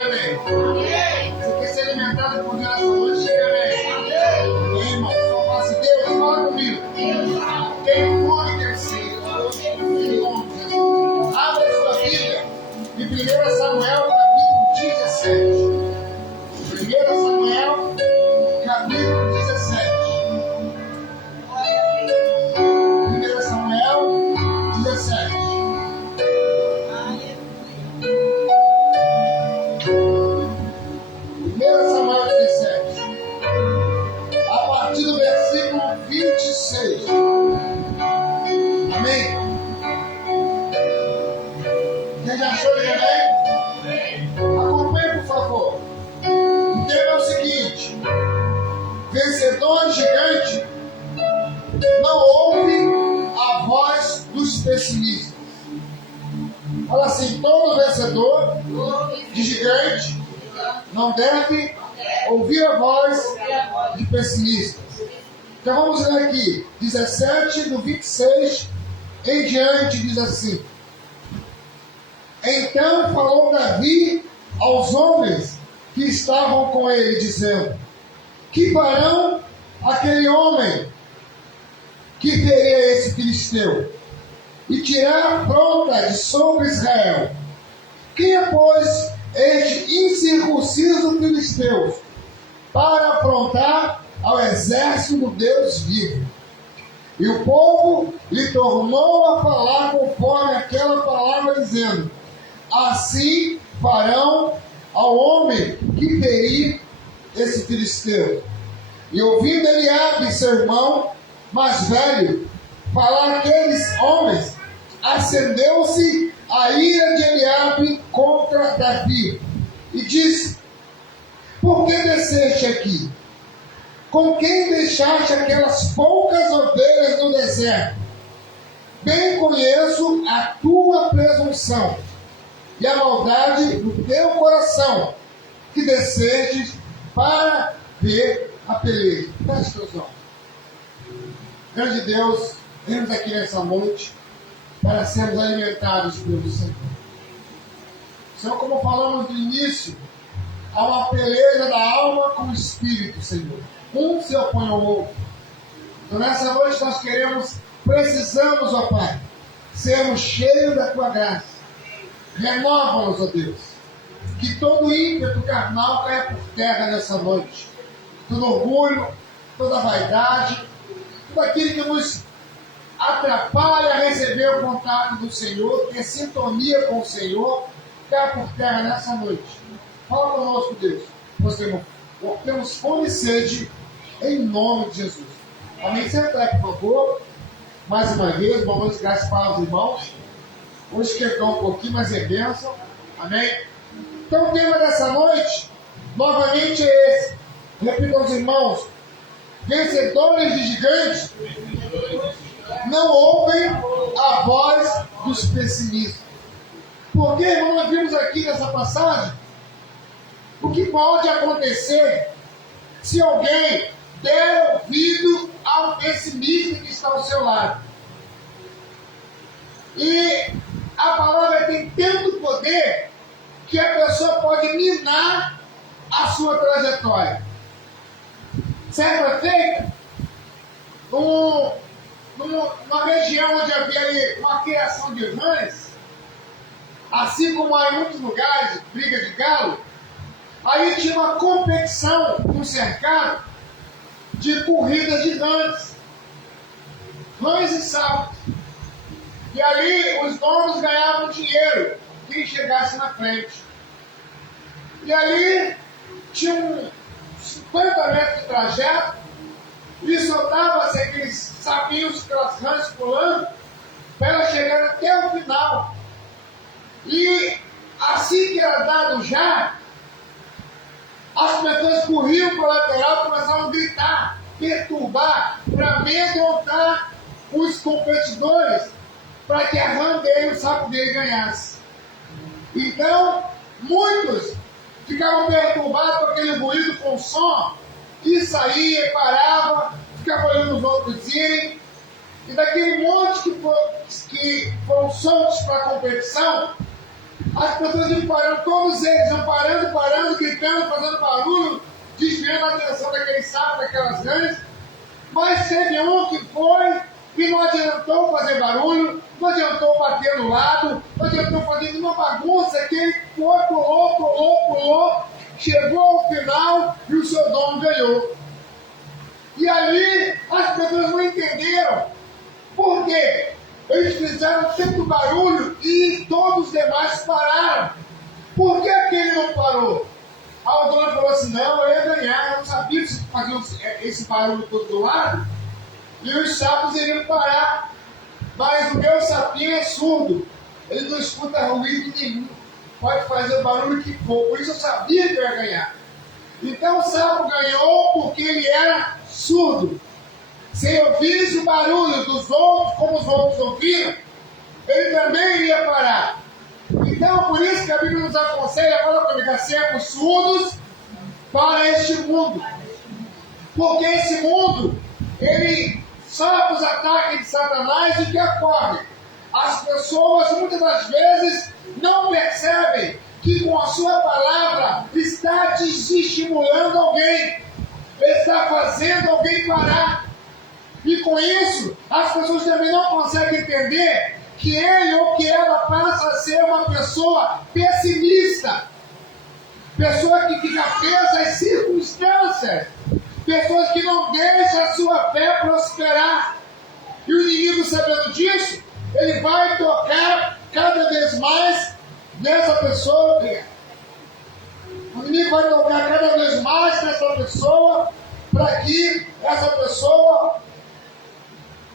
Amém. Você quer ser alimentado por Deus essa noite? Diga amém. Amém, irmão. Só fala assim, Deus, fala comigo. Quem fome tem sede. Abre a sua Bíblia em 1 Samuel, capítulo 17. 1 Samuel, capítulo 17. 1 Samuel 17. A partir do versículo 26. Amém? Quem já achou de amém? Acompanhe, por favor. O tema é o seguinte: vencedor gigante não ouve a voz dos pessimistas. Fala assim: todo vencedor de gigante não deve ouvir a voz de pessimistas. Então vamos ler aqui, 17 do 26 em diante, diz assim: então falou Davi aos homens que estavam com ele, dizendo: que farão aquele homem que feria esse filisteu e tirar afronta de sobre Israel? Quem é, pois, este incircunciso filisteu para afrontar ao exército do Deus vivo? E o povo lhe tornou a falar conforme aquela palavra, dizendo: assim farão ao homem que ferir esse filisteu. E ouvindo Eliabe, seu irmão mais velho, falar aqueles homens, acendeu-se a ira de Eliabe contra Davi, e disse: por que desceste aqui? Com quem deixaste aquelas poucas ovelhas no deserto? Bem conheço a tua presunção e a maldade do teu coração, que desceste para ver a peleja. Feche teus olhos. Grande Deus, vemos aqui nessa noite para sermos alimentados pelo Senhor. Senhor, como falamos no início, há uma peleja da alma com o Espírito, Senhor. Um se opõe ao outro. Então nessa noite nós precisamos, ó Pai, sermos cheios da Tua graça. Renova-nos, ó Deus. Que todo ímpeto carnal caia por terra nessa noite. Todo orgulho, toda vaidade, tudo aquilo que nos atrapalha a receber o contato do Senhor, ter sintonia com o Senhor, caia por terra nessa noite. Fala conosco, Deus. Nós temos fome e sede, em nome de Jesus. Amém? Senta aí, por favor. Mais uma vez, boa noite, graças para os irmãos. Hoje esquentou um pouquinho, mas é bênção. Amém? Então o tema dessa noite, novamente, é esse. Repito aos irmãos: vencedores de gigantes não ouvem a voz dos pessimistas. Porque, irmão, nós vimos aqui nessa passagem o que pode acontecer se alguém der ouvido ao pessimista que está ao seu lado. E a palavra tem tanto poder que a pessoa pode minar a sua trajetória. Certa feita, numa região onde havia uma criação de rãs, assim como há em muitos lugares, briga de galo, aí tinha uma competição no cercado de corridas de rãs e saltos. E ali os donos ganhavam dinheiro, quem chegasse na frente. E ali tinha uns 50 metros de trajeto, e soltava-se aqueles sapinhos, aquelas rãs pulando, para ela chegar até o final. E assim que era dado já, as pessoas corriam para o lateral e começavam a gritar, perturbar, para amedrontar os competidores, para que a rã dele, o sapo dele, ganhasse. Então, muitos ficavam perturbados com aquele ruído, com som, e saía, e parava, ficava olhando os outros irem, e daquele monte que foram soltos para a competição, As pessoas iam parando, todos eles iam parando, gritando, fazendo barulho, desviando a atenção daqueles sapos, daquelas ganhas. Mas teve um que foi e não adiantou fazer barulho, não adiantou bater no lado, não adiantou fazer nenhuma bagunça, que ele foi, pulou, chegou ao final e o seu dono ganhou. E ali as pessoas não entenderam. Por quê? Eles fizeram tanto barulho e todos os demais pararam. Por que aquele não parou? A dona falou assim, não, eu ia ganhar, eu não sabia que faziam esse barulho todo do lado, e os sapos iriam parar. Mas o meu sapinho é surdo, ele não escuta ruído nenhum, pode fazer o barulho que for, por isso eu sabia que eu ia ganhar. Então o sapo ganhou porque ele era surdo. Se eu ouvisse o barulho dos outros, como os outros ouviram, ele também iria parar. Então, por isso que a Bíblia nos aconselha, fala comigo, a sermos surdos para este mundo. Porque esse mundo, ele sofre os ataques de Satanás e que ocorre. As pessoas, muitas das vezes, não percebem que com a sua palavra está desestimulando alguém. Está fazendo alguém parar. E com isso, as pessoas também não conseguem entender que ele ou que ela passa a ser uma pessoa pessimista. Pessoa que fica presa às circunstâncias. Pessoas que não deixam a sua fé prosperar. E o inimigo, sabendo disso, ele vai tocar cada vez mais nessa pessoa. O inimigo vai tocar cada vez mais nessa pessoa para que essa pessoa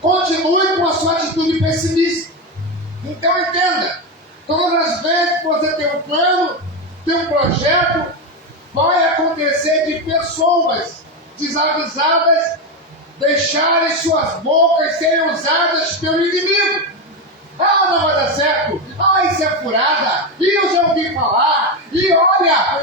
continue com a sua atitude pessimista. Então entenda, todas as vezes que você tem um plano, tem um projeto, vai acontecer de pessoas desavisadas deixarem suas bocas serem usadas pelo inimigo. Ah, não vai dar certo. Ah, isso é furada. E eu já ouvi falar. E olha,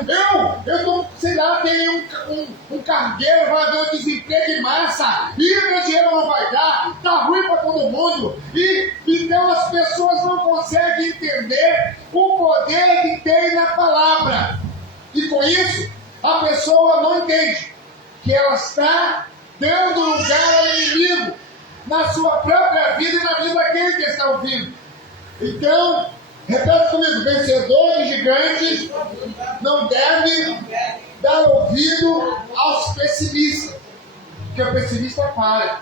eu tô, sei lá, tem um cargueiro, vai haver um desemprego em massa. E meu dinheiro não vai dar. Tá ruim para todo mundo. E então as pessoas não conseguem entender o poder que tem na palavra. E com isso, a pessoa não entende que ela está dando lugar ao inimigo na sua própria vida e na vida daquele que está ouvindo. Então, repete comigo, vencedores gigantes não devem dar ouvido aos pessimistas, porque o pessimista para.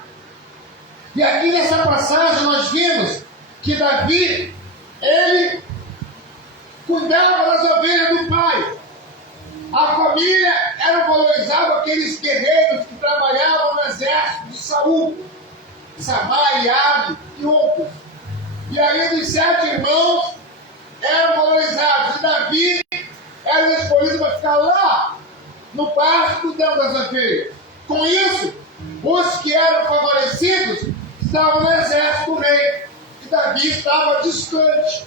E aqui nessa passagem nós vimos que Davi, ele cuidava das ovelhas do pai. A família era valorizada aqueles guerreiros que trabalhavam no exército de Saul, Samar, Iabe e outros. E aí dos 7 irmãos eram valorizados. E Davi era escolhido para ficar lá no pasto cuidando das ovelhas. Com isso, os que eram favorecidos estavam no exército do rei. E Davi estava distante.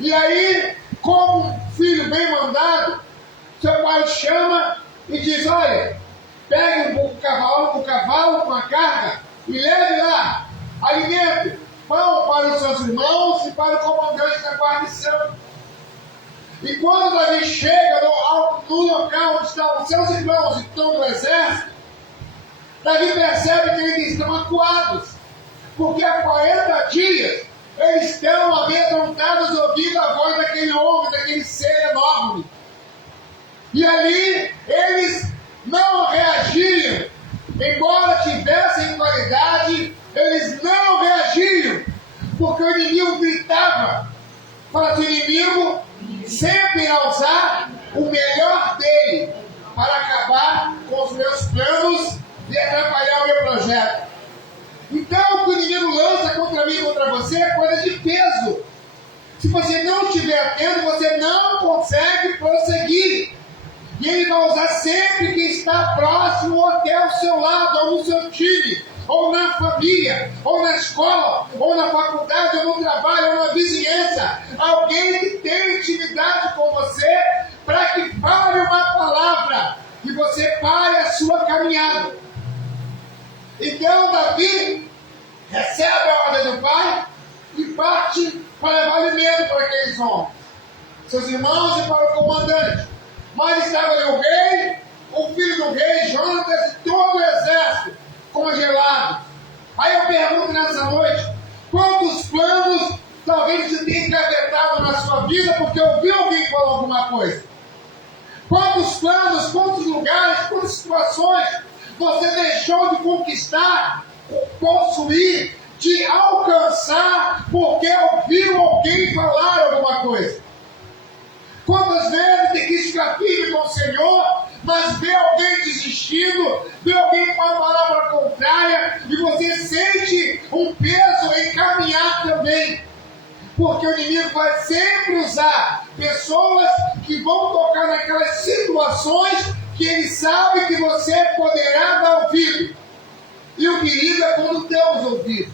E aí, como filho bem mandado, seu pai chama e diz, olha, pegue um cavalo com a carga e leve lá alimento, pão para os seus irmãos e para o comandante da guarnição. E quando Davi chega no local onde estavam seus irmãos e todo o exército, Davi percebe que eles estão acuados, porque há 40 dias eles estão amedrontados ouvindo a voz daquele homem, daquele ser enorme. E ali eles não reagiam, embora tivessem qualidade, eles não reagiam, porque o inimigo gritava. Para o inimigo sempre irá usar o melhor dele para acabar com os meus planos e atrapalhar o meu projeto. Então o que o inimigo lança contra mim e contra você é coisa de peso. Se você não estiver atento, você não consegue prosseguir. E ele vai usar sempre quem está próximo ou até ao seu lado, ou no seu time, ou na família, ou na escola, ou na faculdade, ou no trabalho, ou na vizinhança. Alguém que tem intimidade com você para que fale uma palavra e você pare a sua caminhada. Então Davi recebe a ordem do pai e parte para levar alimento para aqueles homens. seus irmãos e para o comandante. Mas estava ali o rei, o filho do rei, Jonatas e todo o exército congelado. Aí eu pergunto nessa noite, quantos planos talvez você tenha engavetado na sua vida porque ouviu alguém falar alguma coisa? Quantos planos, quantos lugares, quantas situações você deixou de conquistar, possuir, de alcançar porque ouviu alguém falar alguma coisa? Quantas vezes tem que ficar firme com o Senhor, mas vê alguém desistindo, vê alguém com uma palavra contrária, e você sente um peso em caminhar também. Porque o inimigo vai sempre usar pessoas que vão tocar naquelas situações que ele sabe que você poderá dar ouvido. E o perigo é quando Deus ouvir.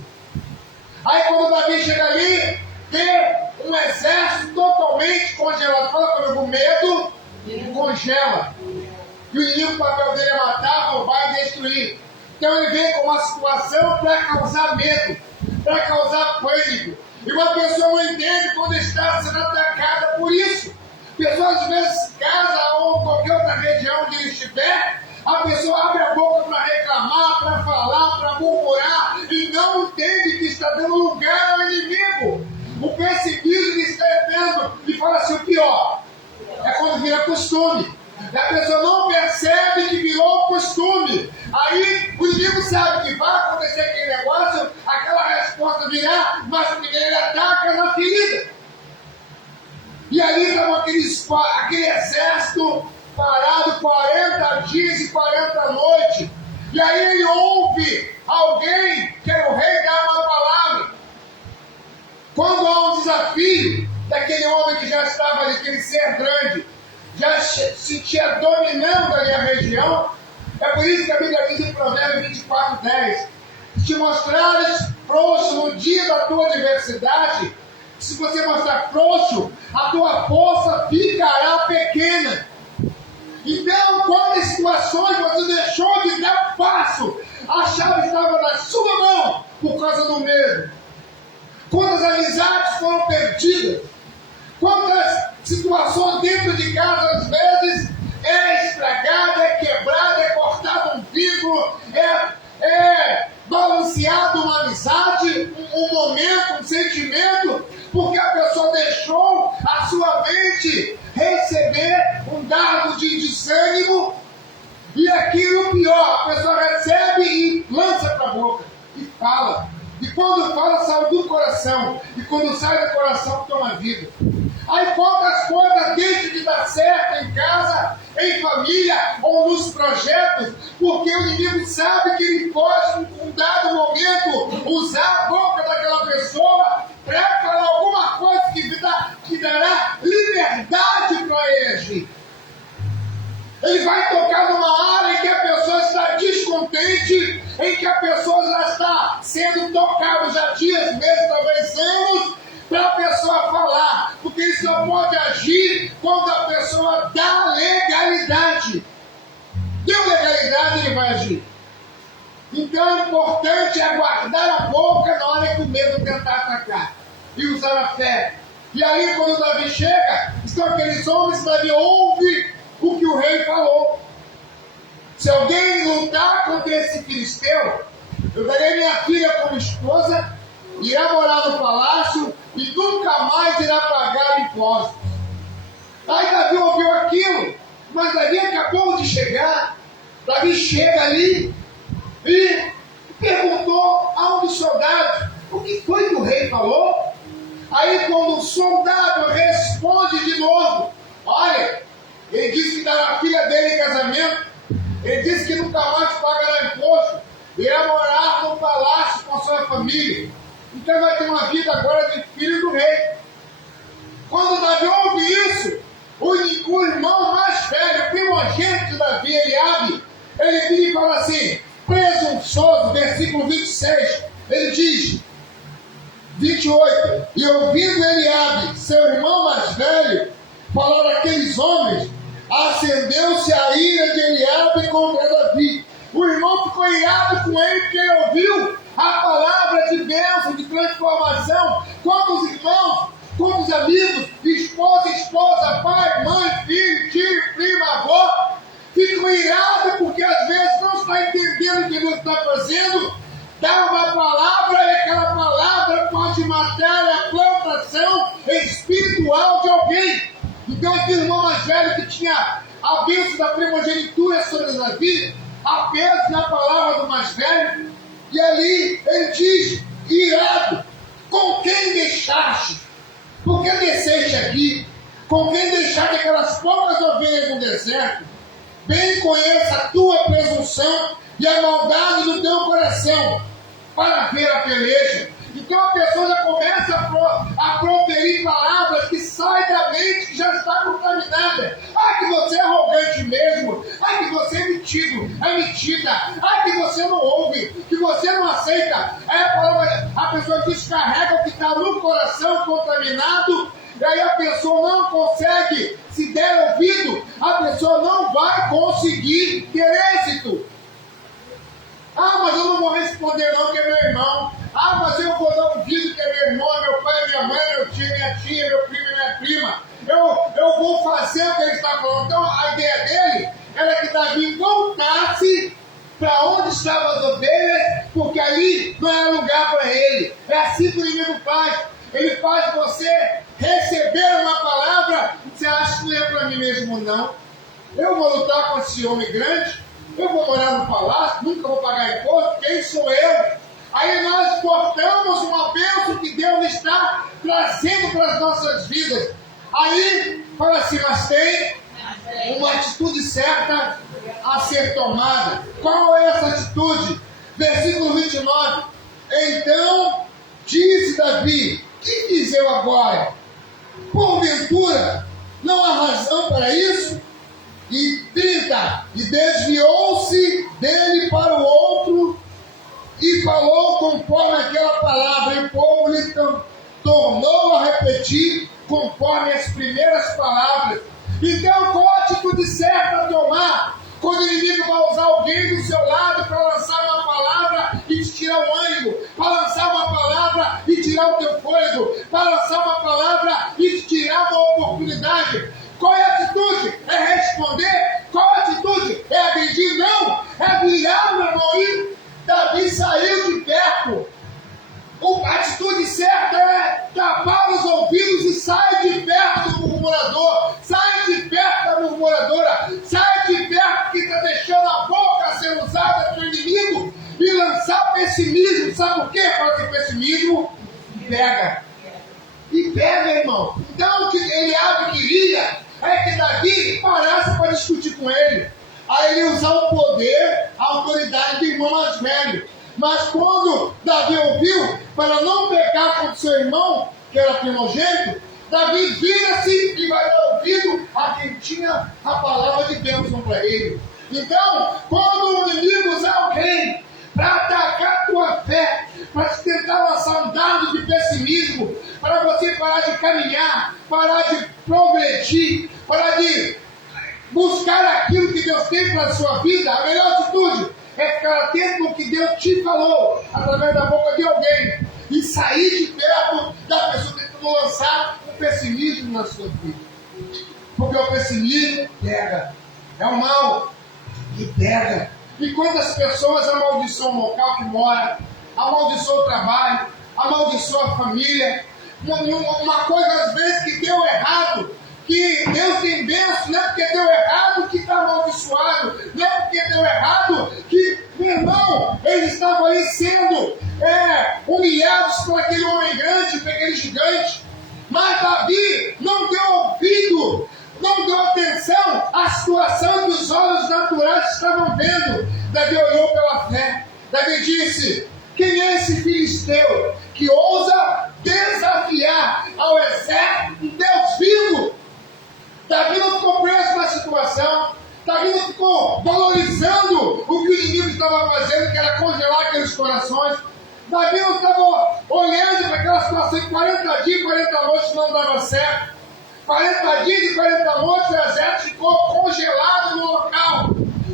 Aí quando Davi chega ali, vê um exército totalmente congelado. Fala comigo, o medo congela. E o inimigo, o papel dele é matar, roubar e destruir. Então ele vem com uma situação para causar medo, para causar pânico. E uma pessoa não entende quando está sendo atacada por isso. Pessoas às vezes em casa ou em qualquer outra região onde ele estiver, a pessoa abre a boca para reclamar, para falar, para murmurar, e não entende que está dando lugar ao inimigo. O pessimismo está tendo e fala assim, o pior é quando vira costume. E a pessoa não percebe que virou costume. Aí o inimigo sabe que vai acontecer aquele negócio, aquela resposta virá, mas primeiro ele ataca na ferida. E ali estava aquele exército parado 40 dias e 40 noites. E aí ele ouve alguém, que era o rei, dar uma palavra. Quando há um desafio daquele homem que já estava ali, aquele ser grande, já se sentia dominando ali a região, é por isso que a Bíblia diz em Provérbios 24:10, te mostrares frouxo no dia da tua adversidade, se você mostrar frouxo, a tua força ficará pequena. Então, quantas situações você deixou de dar passo, a chave estava na sua mão por causa do medo. Quantas amizades foram perdidas, quantas situações dentro de casa às vezes é estragada, é quebrada, é cortado um vínculo, é balanceado uma amizade, um momento, um sentimento, porque a pessoa deixou a sua mente receber um dardo de desânimo, e aquilo pior, a pessoa recebe e lança para a boca, e fala. E quando fala, sai do coração, e quando sai do coração, toma vida. Aí quantas coisas deixam de dar certo em casa, em família ou nos projetos, porque o inimigo sabe que ele pode, em um dado momento, usar a boca daquela pessoa para falar alguma coisa que dará liberdade para ele agir. Ele vai tocar numa área em que a pessoa está descontente, em que a pessoa já está sendo tocada já dias, meses, talvez anos, para a pessoa falar, porque ele só pode agir quando a pessoa dá legalidade. Deu legalidade, ele vai agir. Então é importante aguardar a boca na hora que o medo tentar atacar e usar a fé. E aí quando Davi chega, estão aqueles homens, Davi ouve o que o rei falou. Se alguém lutar contra esse filisteu, eu darei minha filha como esposa, irá morar no palácio e nunca mais irá pagar impostos. Aí Davi ouviu aquilo, mas Davi acabou de chegar. Davi chega ali e perguntou a um dos soldados, o que foi que o rei falou? Aí quando o soldado responde de novo, olha, ele disse que dará a filha dele em casamento, ele disse que nunca mais pagará imposto, irá morar no palácio com sua família. Então vai ter uma vida agora de filho do rei. Quando Davi ouve isso, o irmão mais velho, primogênito de Davi, Eliabe, ele vira e fala assim, presunçoso, versículo 26, ele diz, 28, e ouvindo Eliabe, seu irmão mais velho, falar aqueles homens, acendeu-se a ira de Eliabe contra Davi. O irmão ficou irado com ele porque ele ouviu a palavra de bênção, de transformação. Quando os irmãos quantos amigos, esposa, pai, mãe, filho, tio, primo, avó, ficam irados porque às vezes não está entendendo o que Deus está fazendo, dá uma palavra e aquela palavra pode matar a plantação espiritual de alguém. Então aquele irmão mais velho que tinha a bênção da primogenitura sobre Davi, apenas na palavra do mais velho, e ali ele diz, irado, com quem deixaste? Por que desceste aqui? Com quem deixaste aquelas poucas ovelhas no deserto? Bem conheço a tua presunção e a maldade do teu coração, para ver a peleja. Então a pessoa já começa a proferir palavras que saem da mente que já está contaminada. Ah, que você é arrogante mesmo. Ah, que você é metido, é metida. Ah, que você não ouve, que você não aceita. Aí a pessoa descarrega o que está no coração contaminado. E aí a pessoa não consegue, se der ouvido, a pessoa não vai conseguir ter êxito. Ah, mas eu não vou responder não, que é meu irmão. Ah, mas eu vou dar um vídeo que é meu irmão, meu pai, minha mãe, meu tio, minha tia, meu primo e minha prima. Eu vou fazer o que ele está falando. Então a ideia dele era que Davi voltasse para onde estavam as ovelhas, porque ali não era lugar para ele. É assim que o inimigo faz. Ele faz você receber uma palavra, você acha que não é para mim mesmo não. Eu vou lutar com esse homem grande, eu vou morar no palácio, nunca vou pagar imposto, quem sou eu? Aí nós cortamos uma bênção que Deus está trazendo para as nossas vidas. Aí, fala assim, mas tem uma atitude certa a ser tomada. Qual é essa atitude? Versículo 29. Então, disse Davi, que fiz eu agora? Porventura, não há razão para isso? E 30, e desviou-se dele para o outro, e falou conforme aquela palavra, e o povo lhe tornou a repetir conforme as primeiras palavras. Então, qual a atitude certa a tomar quando o inimigo vai usar alguém do seu lado para lançar uma palavra e te tirar o ânimo, para lançar uma palavra e tirar o teu fôlego, para lançar uma palavra e te tirar uma oportunidade? Qual é a atitude? É responder? Qual a atitude? É agredir? Não! É virar, meu irmão, e Davi saiu de perto. A atitude certa é tapar os ouvidos e sai de perto do murmurador, sai de perto da murmuradora, sai de perto que está deixando a boca ser usada pelo inimigo e lançar pessimismo. Sabe por quê? Porque pessimismo pega. E pega, irmão. Então o que Eliabe queria é que Davi parasse para discutir com ele. Aí ele usar o poder, a autoridade do irmão mais velho. Mas quando Davi ouviu, para não pecar contra seu irmão, que era primogênito, Davi vira-se e vai dar ouvido a quem tinha a palavra de bênção para ele. Então, quando o inimigo usar alguém para atacar a tua fé, para te tentar lançar um dardo de pessimismo, para você parar de caminhar, parar de progredir, parar de buscar aquilo que Deus tem para a sua vida, a melhor atitude é ficar atento no que Deus te falou, através da boca de alguém, e sair de perto da pessoa tentando lançar o pessimismo na sua vida. Porque o pessimismo pega, é o mal que pega. E quantas pessoas amaldiçoam o local que mora, amaldiçoam o trabalho, amaldiçoam a família, uma coisa às vezes que deu errado, que Deus tem bênção, não é porque deu errado que está amaldiçoado, não é porque deu errado que, meu irmão, eles estavam aí sendo humilhados por aquele homem grande, por aquele gigante. Mas Davi não deu ouvido, não deu atenção à situação que os olhos naturais estavam vendo. Davi olhou pela fé. Davi disse, quem é esse filisteu que ousa desafiar ao exército de Deus vivo? Davi não ficou preso na situação. Davi não ficou valorizando o que o inimigo estava fazendo, que era congelar aqueles corações. Davi não estava olhando para aquela situação de 40 dias e 40 noites não dava certo. 40 dias e 40 noites o exército ficou congelado no local.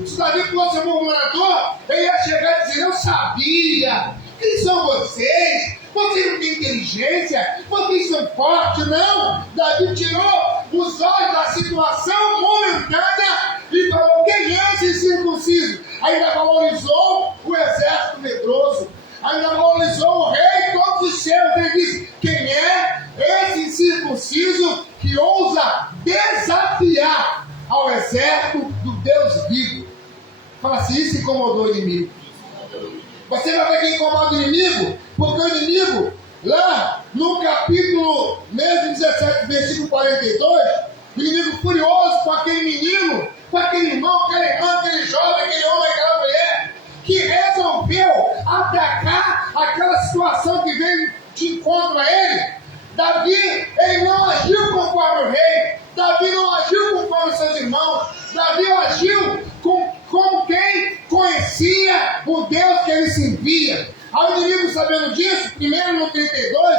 Se Davi fosse murmurador, ele ia chegar e dizer, eu sabia. Quem são vocês? Vocês não têm inteligência, porque eles são fortes, não. Davi tirou os olhos da situação momentânea e falou: quem é esse incircunciso? Ainda valorizou o exército medroso, ainda valorizou o rei, todos os seus. Ele disse: quem é esse incircunciso que ousa desafiar ao exército do Deus vivo? Fala assim: isso incomodou o inimigo. Você vai ver quem incomoda o inimigo, porque o inimigo, lá no capítulo mesmo 17, versículo 42, o inimigo furioso com aquele menino, com aquele irmão, aquela irmã, aquele jovem, aquele homem, aquela mulher, que resolveu atacar aquela situação que veio de encontro a ele. Davi, ele não agiu conforme o rei, Davi não agiu conforme seus irmãos, Davi agiu como quem conhecia o Deus que ele servia. Ao inimigo sabendo disso, primeiro no 32,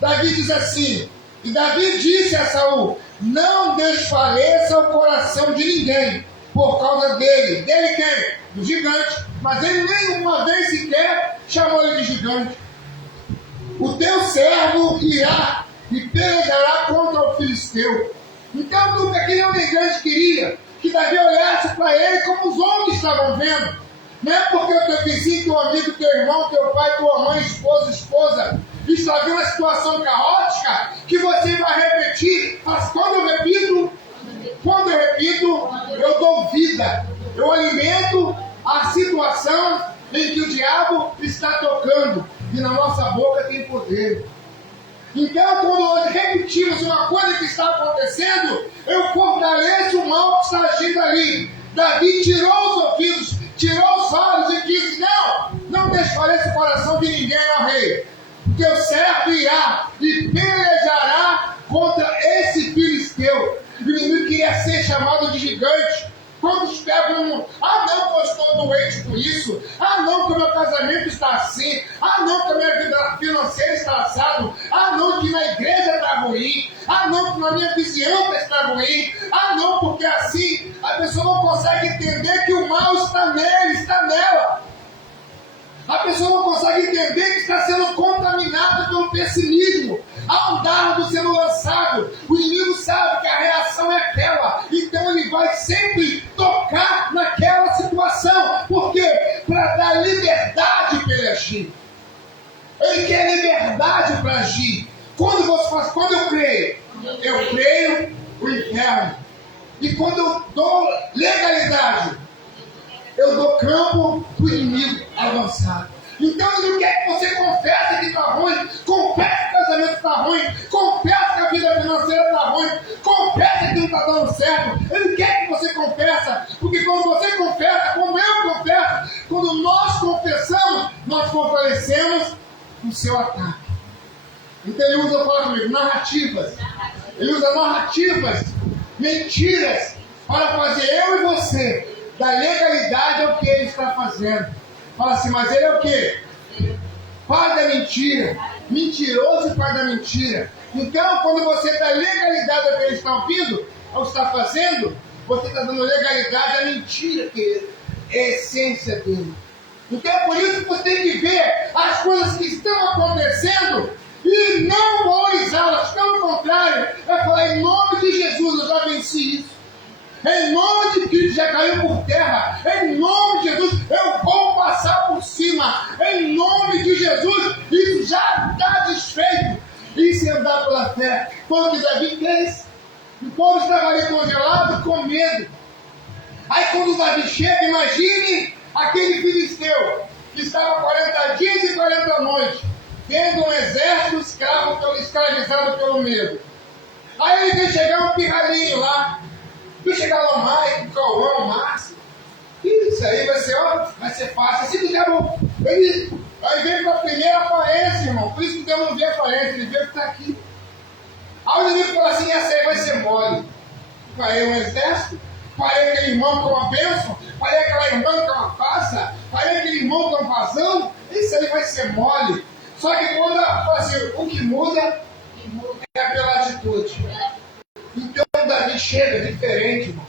Davi diz assim, e Davi disse a Saul: não desfaleça o coração de ninguém por causa dele. Dele quem? Do gigante. Mas ele nenhuma vez sequer chamou ele de gigante. O teu servo irá e pelejará contra o filisteu. Então tudo que aquele homem grande queria, que Davi olhasse para ele como os homens estavam vendo. Não é porque o teu vizinho, teu amigo, teu irmão, teu pai, tua mãe, esposa está vendo a situação caótica que você vai repetir. Mas quando eu repito, eu dou vida. Eu alimento a situação em que o diabo está tocando. E na nossa boca tem poder. Então, quando nós repetimos uma coisa que está acontecendo, eu fortaleço o mal que está agindo ali. Davi tirou os ouvidos, tirou os olhos e disse: não desfaleça o coração de ninguém, ó rei. Teu servo irá e pelejará contra esse filisteu. O inimigo queria ser chamado de gigante. Quantos pegam não, eu estou doente com isso. Não, que o meu casamento está assim. Não, que a minha vida financeira está assado. Não, que na igreja está ruim. Não, que na minha vizinhança está ruim. Não, porque assim a pessoa não consegue entender que o mal está nele, está nela. A pessoa não consegue entender que está sendo contaminada pelo pessimismo. Há um dardo sendo lançado. O inimigo sabe que a reação é aquela. Então ele vai sempre tocar naquela situação. Por quê? Para dar liberdade para ele agir. Ele quer liberdade para agir. Quando eu creio o inferno. E quando eu dou legalidade, eu dou campo para o inimigo avançar. Então ele não quer que você confesse que está ruim, confesse que o casamento está ruim, confesse que a vida financeira está ruim, confesse que não está dando certo. Ele quer que você confesse, porque quando você confessa, como eu confesso, quando nós confessamos, nós fortalecemos o seu ataque. Então ele usa, fala comigo, narrativas. Ele usa narrativas, mentiras, para fazer eu e você da legalidade ao que ele está fazendo. Fala assim: mas ele é o quê? Pai da mentira. Mentiroso e pai da mentira. Então, quando você dá legalidade ao que ele está ouvindo, ao que está fazendo, você está dando legalidade à mentira que é a essência dele. Então é por isso que você tem que ver as coisas que estão acontecendo e não valorizá-las. Pelo contrário, é falar: em nome de Jesus, eu já venci isso. Em nome de Cristo, já caiu por terra. Em nome de Jesus, eu vou passar por cima. Em nome de Jesus, isso já está desfeito. Isso é andar pela fé. Quando que Davi fez? O povo estava ali congelado com medo. Aí quando Davi chega, imagine aquele filisteu que estava 40 dias e 40 noites, vendo um exército escravizado pelo medo. Aí ele vem chegar um pirralhinho lá. Vai chegar lá o Mike, o Cauã, o Márcio. Isso aí vai ser fácil. Assim que o diabo, ele vem para a primeira aparência, irmão. Por isso que o diabo não vê a aparência, ele vê que está aqui. Aí o inimigo fala assim: essa aí vai ser mole. Parei um exército, parei aquele irmão com uma bênção, parei aquela irmã com uma faça, parei aquele irmão com um vazão. Isso aí vai ser mole. Só que quando assim, o que muda é pela atitude. Então Davi chega diferente, irmão.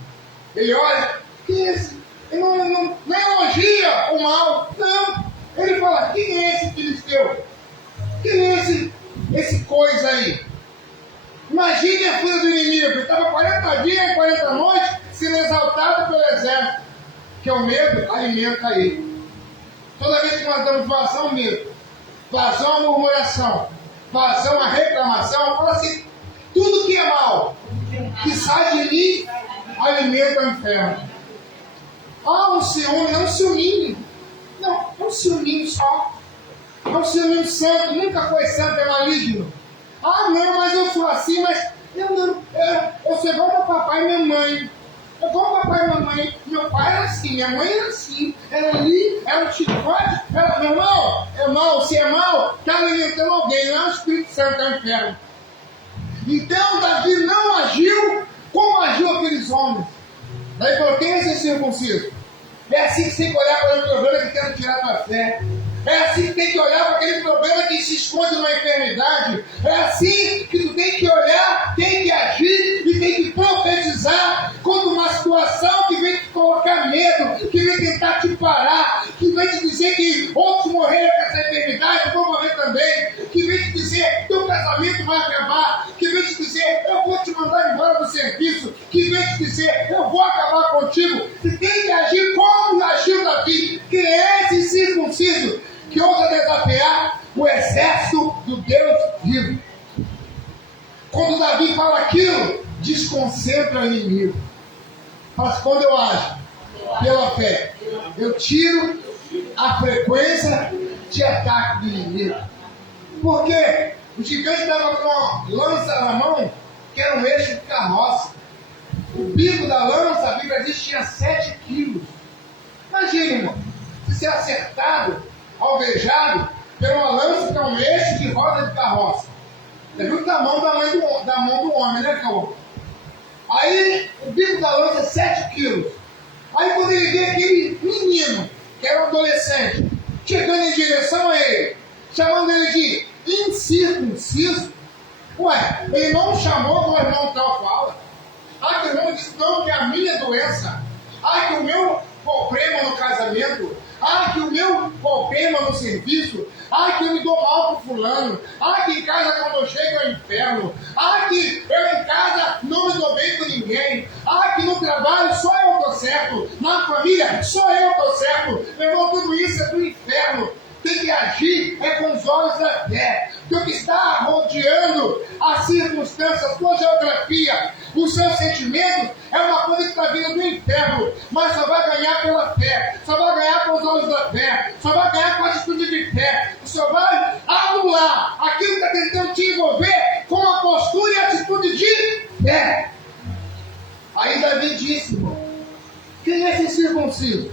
Ele olha: quem é esse? Ele não elogia o mal. Não. Ele fala: quem é esse filisteu? Quem é esse esse coisa aí. Imagine a fúria do inimigo. Estava 40 dias e 40 noites sendo exaltado pelo exército. Que é o medo, alimenta ele. Toda vez que nós damos vazão ao medo, vazão à murmuração, vazão à reclamação, fala assim, tudo que é mal, que sai de mim, alimenta o inferno. Um ciúme, não um ciúminho. Não, é um ciúminho só. É um ciúminho santo, nunca foi santo, é maligno. Não, mas eu sou assim, mas eu sou igual meu papai e minha mãe. Eu igual meu papai e minha mãe. Meu pai era assim, minha mãe era assim. Era ali, era um chicote. Meu irmão, é mal, se é mal, está alimentando alguém, não é o Espírito Santo, é o inferno. Então Davi não agiu como agiu aqueles homens. Daí falou, quem é esse circunciso? É assim que você tem que olhar para o problema que quer tirar a tua fé. É assim que tem que olhar para aquele problema que se esconde numa enfermidade. É assim que tu tem que olhar, tem que agir e tem que profetizar quando uma situação que vem te colocar medo, que vem tentar te parar, que vem te dizer que outros morreram com essa enfermidade, eu vou morrer também, que vem te dizer teu casamento vai acabar, que vem te dizer eu vou te mandar embora do serviço, que vem te dizer eu vou acabar contigo. Você tem que agir como agiu Davi, que é esse circunciso que ousa desafiar o exército do Deus vivo. Quando Davi fala aquilo, desconcentra o inimigo. Mas quando eu ajo pela fé, eu tiro a frequência de ataque do inimigo. Porque o gigante estava com uma lança na mão, que era um eixo de carroça. O bico da lança, a Bíblia diz, tinha 7 quilos. Imagina, irmão, se ser acertado, alvejado, por uma lança que é um eixo de roda de carroça. Você viu o tamanho da mão do homem, né, Cauã? Aí, o bico da lança é 7 quilos. Aí, quando ele vê aquele menino, que era um adolescente, chegando em direção a ele, chamando ele de incircunciso, ele não chamou como o irmão tal fala. Que o irmão disse, não, que é a minha doença. Que o meu problema no casamento. Que o meu problema no serviço. Que eu me dou mal pro fulano. Que em casa quando eu chego é o inferno. Que eu em casa não me dou bem com ninguém. Que no trabalho só eu estou certo. Na família só eu estou certo. Meu irmão, tudo isso é do inferno. Tem que agir com os olhos da fé. Porque o que está rodeando as circunstâncias, a sua geografia, os seus sentimentos, é uma coisa que está vindo do inferno. Mas só vai ganhar pela fé. Só vai ganhar com os olhos da fé. Só vai ganhar com a atitude de fé. Só vai anular aquilo que está tentando te envolver com a postura e a atitude de fé. Aí Davi disse, irmão, quem é esse circunciso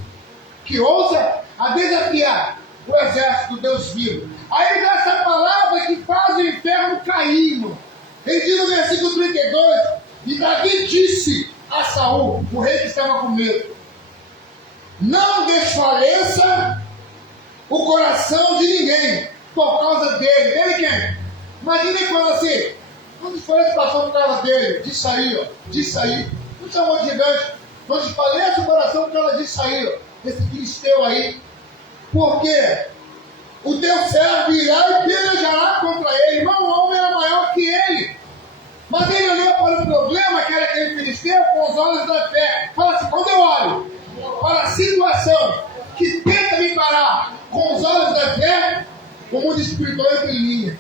que ousa a desafiar o exército do Deus vivo? Aí ele dá essa palavra que faz o inferno cair, irmão. Ele diz no versículo 32, e Davi disse a Saul, o rei que estava com medo, não desfaleça o coração de ninguém por causa dele. Ele quem? Imagina ele falando assim, não desfaleça o coração por causa dele. Disso aí, ó, disso aí. Não chamou de gigante. Não desfaleça o coração por causa disso aí, ó. Esse filisteu aí. Porque o teu servo irá e pelejará contra ele. Irmão, o homem era maior que ele. Mas ele olhou para o problema, que era aquele filisteu, com os olhos da fé. Fala assim, quando eu olho para a situação que tenta me parar com os olhos da fé, o mundo espiritual entra em linha.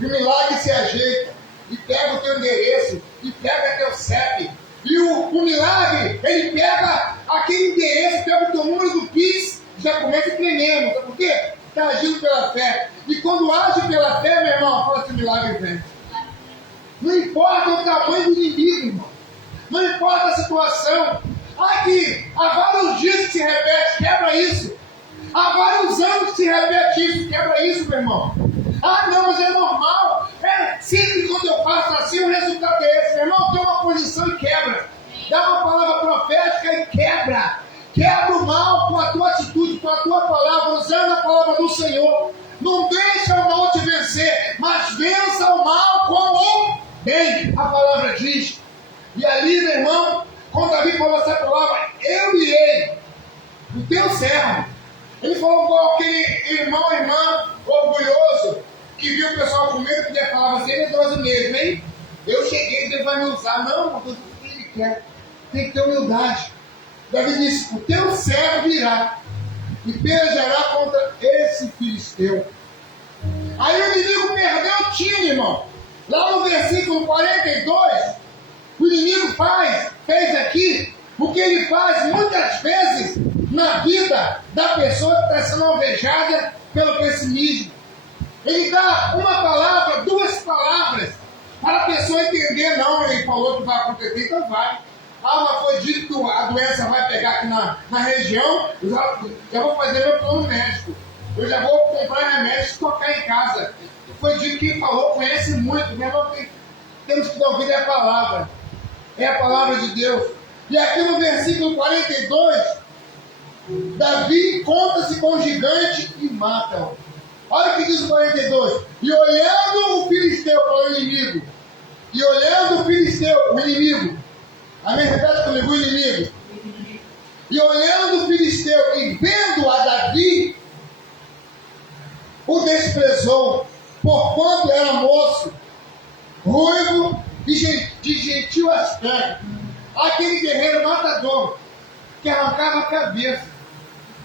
E o milagre se ajeita. E pega o teu endereço. E pega teu CEP. E o milagre, ele pega aquele endereço, pega o teu número do Pix, já começa a tremer. Sabe por quê? Está agindo pela fé. E quando age pela fé, meu irmão, fala assim, milagre vem. Não importa o tamanho do inimigo, irmão. Não importa a situação. Aqui, há vários dias que se repete, quebra isso. Há vários anos que se repete isso, quebra isso, meu irmão. Não, mas é normal. Sempre quando eu faço assim, o resultado é esse. Meu irmão, tem uma posição e quebra. Dá uma palavra profética e quebra. Quebra o mal com a tua atitude, com a tua palavra, usando a palavra do Senhor. Não deixa o mal te vencer, mas vença o mal com o bem. A palavra diz. E ali, meu irmão, quando Davi falou essa palavra, eu irei, o teu servo. Ele falou com aquele irmão, irmã, orgulhoso, que viu o pessoal com medo, podia falar, você é medroso mesmo, hein? Eu cheguei, Deus vai me usar. Não, Deus, o que ele quer? Tem que ter humildade. Davi disse, o teu servo virá e pelejará contra esse filisteu. Aí o inimigo perdeu o time, irmão. Lá no versículo 42, o inimigo fez aqui o que ele faz muitas vezes na vida da pessoa que está sendo alvejada pelo pessimismo. Ele dá uma palavra, duas palavras, para a pessoa entender, não, ele falou que vai acontecer, então vai. Ah, mas foi dito que a doença vai pegar aqui na região, já vou fazer meu plano médico. Eu já vou comprar remédios e tocar em casa. Foi dito que quem falou conhece muito, meu irmão, temos que ouvir a palavra. É a palavra de Deus. E aqui no versículo 42, Davi encontra-se com o gigante e mata-o. Olha o que diz o 42. E olhando o filisteu para o inimigo, e olhando o filisteu, o inimigo, amém? Repete comigo, o inimigo. E olhando o filisteu e vendo a Davi, o desprezou, porquanto era moço, ruivo e de gentil aspecto. Aquele guerreiro matador que arrancava a cabeça.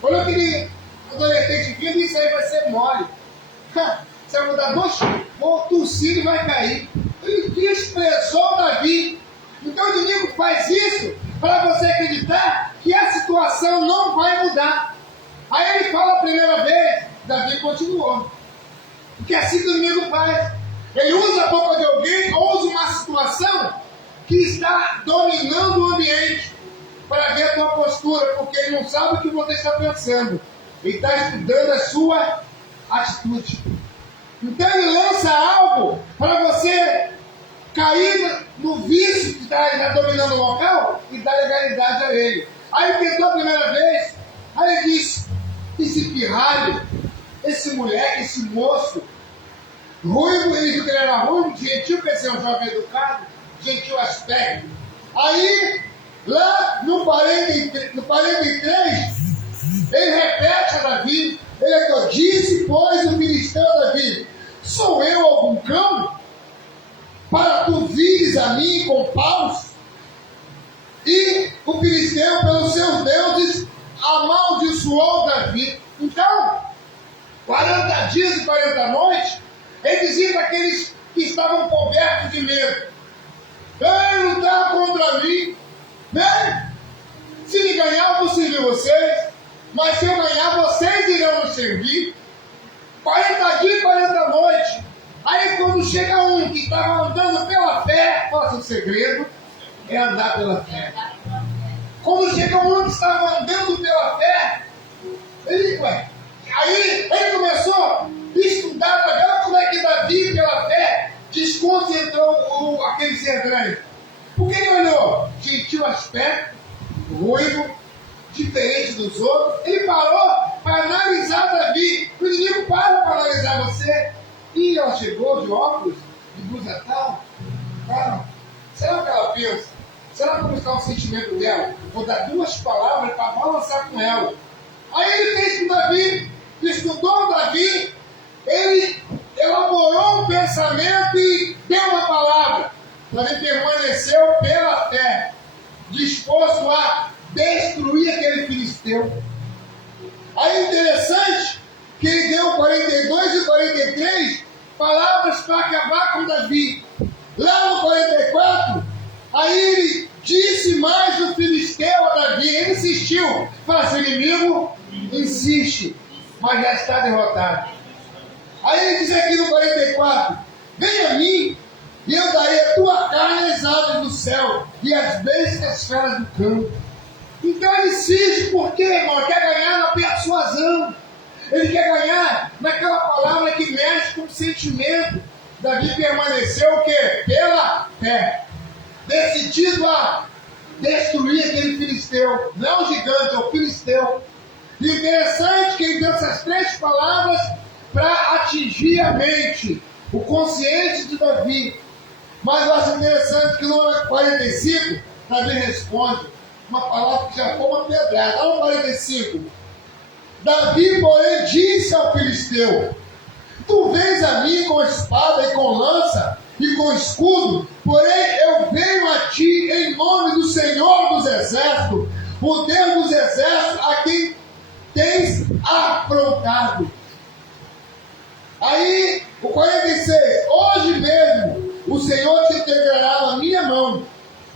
Olha aquele adolescente vindo, isso aí vai ser mole. Você vai mudar dois, ou tossir e vai cair. Ele desprezou Davi. Então o inimigo faz isso para você acreditar que a situação não vai mudar. Aí ele fala a primeira vez, Davi continuou. Porque é assim que o inimigo faz. Ele usa a boca de alguém, ou usa uma situação que está dominando o ambiente para ver a tua postura, porque ele não sabe o que você está pensando. Ele está estudando a sua atitude. Então ele lança algo para você cair no vício que está dominando o local e dar legalidade a ele. Aí ele tentou a primeira vez, aí ele disse, esse pirralho, esse moleque, esse moço, ruivo, ele viu que ele era ruivo, gentil, quer dizer, um jovem educado, gentil aspecto. Aí, lá no 43, ele repete a Davi, ele é que eu disse, pois o filisteu a Davi, sou eu algum cão? Para tu vires a mim com paus? E o filisteu, pelos seus deuses, amaldiçoou Davi. Então, 40 dias e 40 noites, ele dizia daqueles que estavam cobertos de medo, vem lutar contra mim, vem, se ele ganhar eu vou servir vocês, mas se eu ganhar vocês irão nos servir. 40 dias e 40 noites. Aí quando chega um que estava andando pela fé, qual é o segredo? É andar pela fé. Quando chega um que estava andando pela fé, aí ele começou a estudar para ver como é que Davi, pela fé, desconcentrou aquele ser grande. Por que ele olhou? Gentil aspecto, ruivo, diferente dos outros. Ele parou para analisar Davi. O inimigo para analisar você. E ela chegou de óculos, de blusa tal. Cara, será que ela pensa? Será como está o sentimento dela? Vou dar duas palavras para balançar com ela. Aí ele fez com Davi, estudou Davi, ele elaborou um pensamento e deu uma palavra. Davi permaneceu pela fé, disposto a destruir aquele filisteu. Aí interessante que ele deu 42 e 43 palavras para acabar com Davi. Lá no 44, aí ele disse mais do filisteu a Davi. Ele insistiu. Fala assim, inimigo, insiste, mas já está derrotado. Aí ele diz aqui no 44, vem a mim, e eu darei a tua carne às aves do céu, e às bestas às feras do campo. Então ele insiste, por quê, irmão? Ele quer ganhar na persuasão. Ele quer ganhar naquela palavra que mexe com o sentimento. Davi permaneceu o quê? Pela fé. Decidido a destruir aquele filisteu. Não é o gigante, é o filisteu. E interessante que ele deu essas três palavras para atingir a mente, o consciente de Davi. Mas eu acho interessante que no 45, Davi responde uma palavra que já foi uma pedrada. Olha o 45. Davi, porém, disse ao filisteu, Tu vens a mim com espada e com lança e com escudo, porém eu venho a ti em nome do Senhor dos Exércitos, o Deus dos Exércitos, a quem tens afrontado. Aí, o 46, hoje mesmo o Senhor te entregará na minha mão,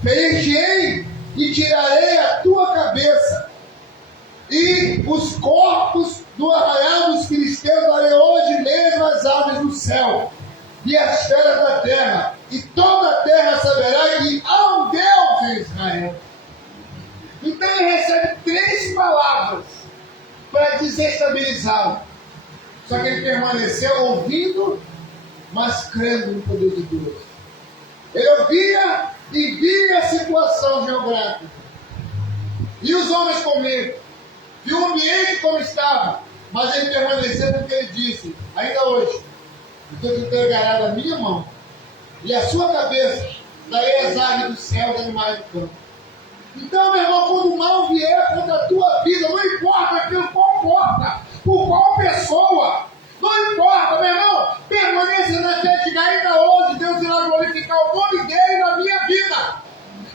ferir-te-ei e tirarei a tua cabeça, e os corpos do arraial dos filisteus darei hoje mesmo às aves do céu e às feras da terra, e toda a terra saberá que há um Deus em Israel. Então ele recebe 3 palavras para desestabilizá-lo. Só que ele permaneceu ouvindo, mas crendo no poder de Deus. Ele ouvia e via a situação geográfica. E os homens com medo. E o ambiente como estava. Mas ele permaneceu porque ele disse, ainda hoje, Deus te entregará da minha mão, e a sua cabeça darei as aves do céu e os animais do campo. Então, meu irmão, quando o mal vier contra a tua vida, não importa aquilo, qual porta, por qual pessoa, não importa, meu irmão, permaneça na fé, diga, ainda hoje Deus irá glorificar o nome dele na minha vida.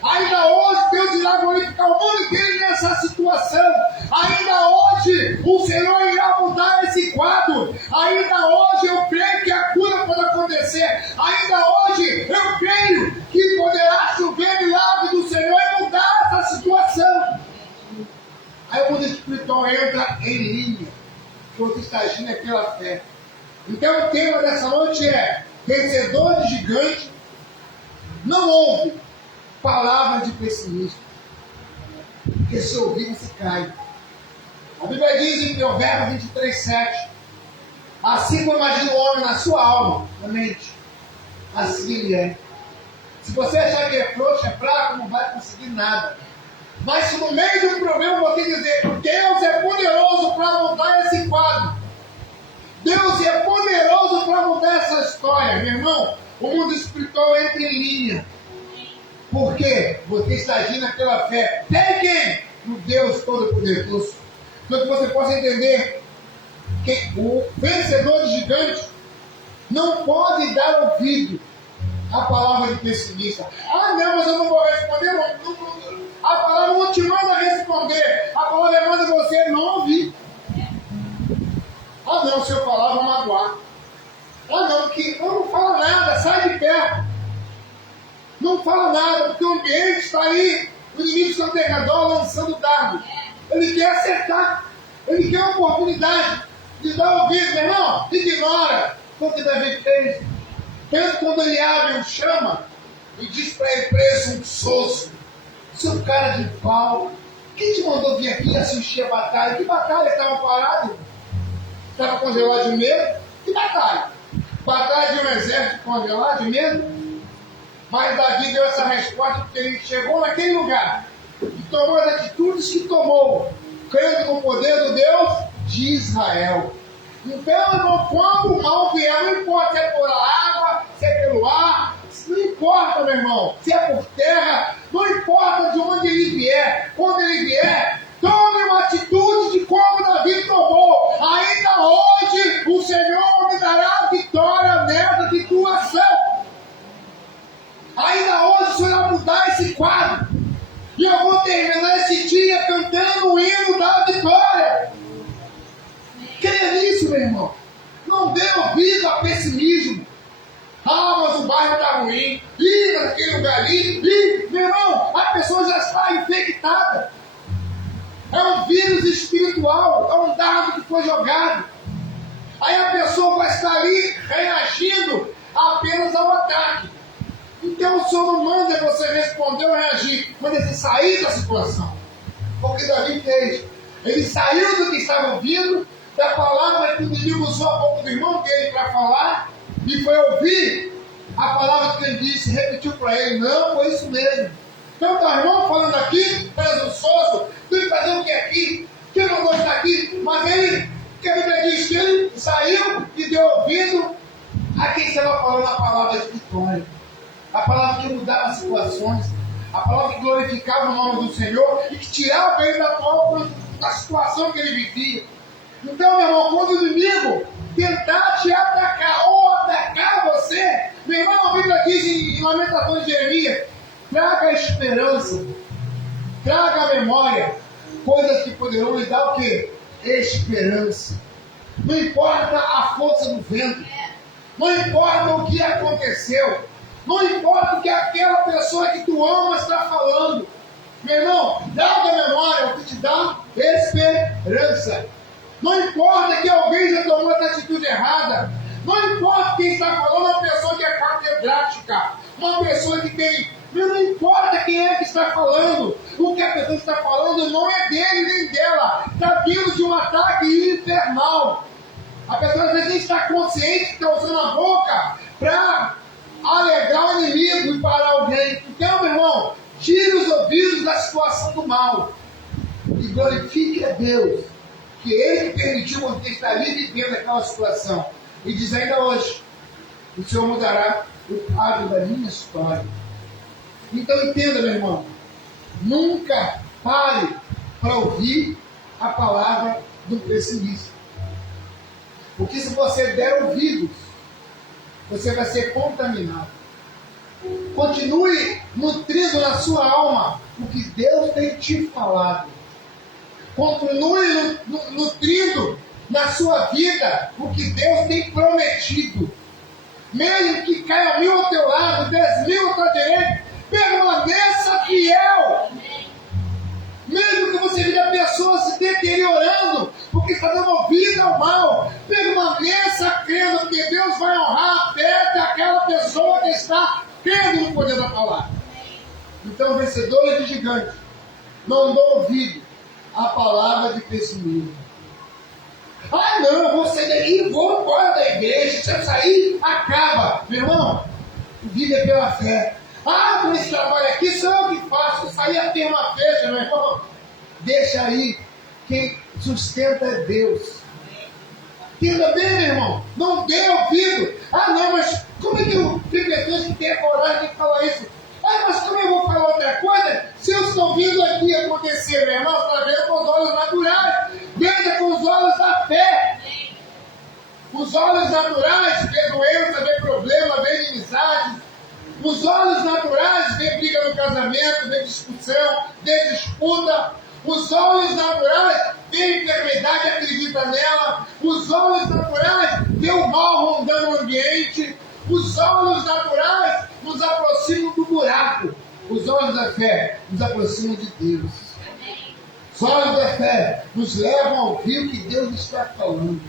Ainda hoje Deus irá glorificar o nome dele nessa situação. Ainda hoje o Senhor irá mudar esse quadro. Ainda hoje eu creio que a cura pode acontecer. Ainda hoje eu creio que poderá chover milagre do Senhor e mudar essa situação. Aí o mundo espiritual entra em linha. Você está agindo pela fé. Então o tema dessa noite é: vencedor de gigante não ouve palavra de pessimista, porque se ouvir você cai. A Bíblia diz em Provérbios 23:7, assim como imagina o homem na sua alma, na mente, assim ele é. Se você achar que é frouxo, é fraco, não vai conseguir nada. Mas se no meio de um problema você dizer, Deus é poderoso para mudar esse quadro, Deus é poderoso para mudar essa história, meu irmão, o mundo espiritual entra em linha. Por quê? Você está agindo pela fé. Fé em quem? No Deus Todo-Poderoso. Para que você possa entender que o vencedor de gigantes não pode dar ouvido à palavra de pessimista. Ah, não, mas eu não vou responder. A palavra não te manda responder. A palavra manda você não ouvir. Ah, não, se eu falar, vou magoar. Ah, não, que eu não falo nada, sai de perto. Não fala nada, porque o ambiente está aí, o inimigo está no derredor lançando dardo. Ele quer acertar, ele quer uma oportunidade de dar ouvido, meu irmão, ignora o que Davi fez. Tanto quando ele abre um chama e diz para ele preso um soço, seu cara de pau, quem te mandou vir aqui assistir a batalha? Que batalha? Estava parado? Estava congelado de medo? Que batalha? Batalha de um exército congelado de medo? Mas Davi deu essa resposta porque ele chegou naquele lugar e tomou as atitudes que tomou, crendo no poder do Deus de Israel. Então, irmão, quando o mal vier, não importa se é por água, se é pelo ar, não importa, meu irmão, se é por terra, não importa de onde ele vier, quando ele vier, tome uma atitude de como Davi tomou. Ainda hoje o Senhor me dará vitória nessa situação. Ainda hoje o Senhor vai mudar esse quadro. E eu vou terminar esse dia cantando o hino da vitória. Creia nisso, meu irmão. Não dê ouvido a pessimismo. Ah, mas o bairro está ruim. Ih, naquele lugar ali. Ih, meu irmão, a pessoa já está infectada. É um vírus espiritual. É um dardo que foi jogado. Aí a pessoa vai estar ali reagindo apenas ao ataque. Então o Senhor não manda você responder ou reagir, manda você sair da situação. Foi o que Davi fez. Ele saiu do que estava ouvindo, da palavra que o inimigo usou a boca do irmão dele para falar, e foi ouvir a palavra que ele disse, repetiu para ele, não, foi isso mesmo. Então tá o irmão falando aqui, presunçoso, tem que fazer o que aqui? Quem mandou estar aqui? Mas ele, que a Bíblia diz que ele saiu e deu ouvido a quem estava falando a palavra de vitória. A palavra que mudava situações, a palavra que glorificava o nome do Senhor e que tirava ele da situação que ele vivia. Então, meu irmão, quando o inimigo tentar te atacar ou atacar você, meu irmão, a Bíblia diz em Lamentações de Jeremias, traga a esperança, traga a memória, coisas que poderão lhe dar o quê? Esperança. Não importa a força do vento, não importa o que aconteceu, não importa o que aquela pessoa que tu ama está falando, meu irmão, traga a memória o que te dá esperança. Não importa que alguém já tomou essa atitude errada, não importa quem está falando, uma pessoa que é catedrática, uma pessoa que tem. Não importa quem é que está falando, o que a pessoa está falando não é dele nem dela, está vindo de um ataque infernal. A pessoa às vezes nem está consciente que está usando a boca para alegrar o inimigo e parar alguém. Então, meu irmão, tire os ouvidos da situação do mal e glorifique a Deus, que Ele permitiu você estar ali vivendo aquela situação. E diz ainda hoje, o Senhor mudará o quadro da minha história. Então entenda, meu irmão, nunca pare para ouvir a palavra do pessimista. Porque se você der ouvidos, você vai ser contaminado. Continue nutrindo na sua alma o que Deus tem te falado. Continue nutrindo na sua vida o que Deus tem prometido. Mesmo que caia 1000 ao teu lado, 10.000 à tua direita, permaneça fiel. Mesmo que você veja pessoas se deteriorando, porque está dando ouvido ao mal, permaneça crendo que Deus vai honrar a fé daquela pessoa que está crendo no poder da palavra. Então, vencedores de gigantes, não dão ouvido à palavra de pessimismo. Ah, não, eu vou sair daqui, vou embora da igreja. Se eu sair, acaba. Meu irmão, vive é pela fé. Ah, mas esse trabalho aqui sou eu que faço. Sair a firma fecha, meu irmão. Deixa aí. Quem sustenta é Deus. Entenda bem, meu irmão. Não dê ouvido. Ah, não, mas como é que tem pessoas que têm a coragem de falar isso? Ah, mas como eu vou falar outra coisa? Se eu estou vindo aqui acontecer, meu irmão, está vendo com os olhos naturais. Veja com os olhos da fé. Os olhos naturais vê doença, vê problema, vê inimizade. Os olhos naturais vê briga no casamento, vê discussão, vê disputa. Os olhos naturais vê enfermidade, acredita nela. Os olhos naturais vê o mal rondando o ambiente. Os olhos naturais nos aproximam do buraco. Os olhos da fé nos aproximam de Deus. Os olhos da fé nos levam a ouvir o que Deus está falando.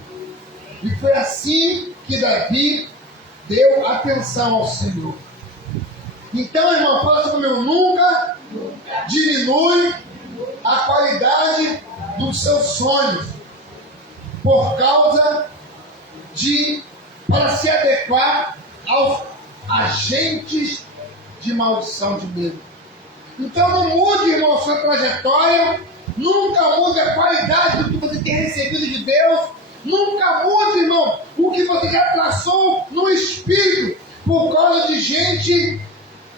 E foi assim que Davi deu atenção ao Senhor. Então, irmão, faça comigo, nunca diminui a qualidade dos seus sonhos por causa para se adequar aos agentes de maldição de medo. Então não mude, irmão, sua trajetória, nunca mude a qualidade do que você tem recebido de Deus, nunca mude, irmão, o que você já traçou no espírito por causa de gente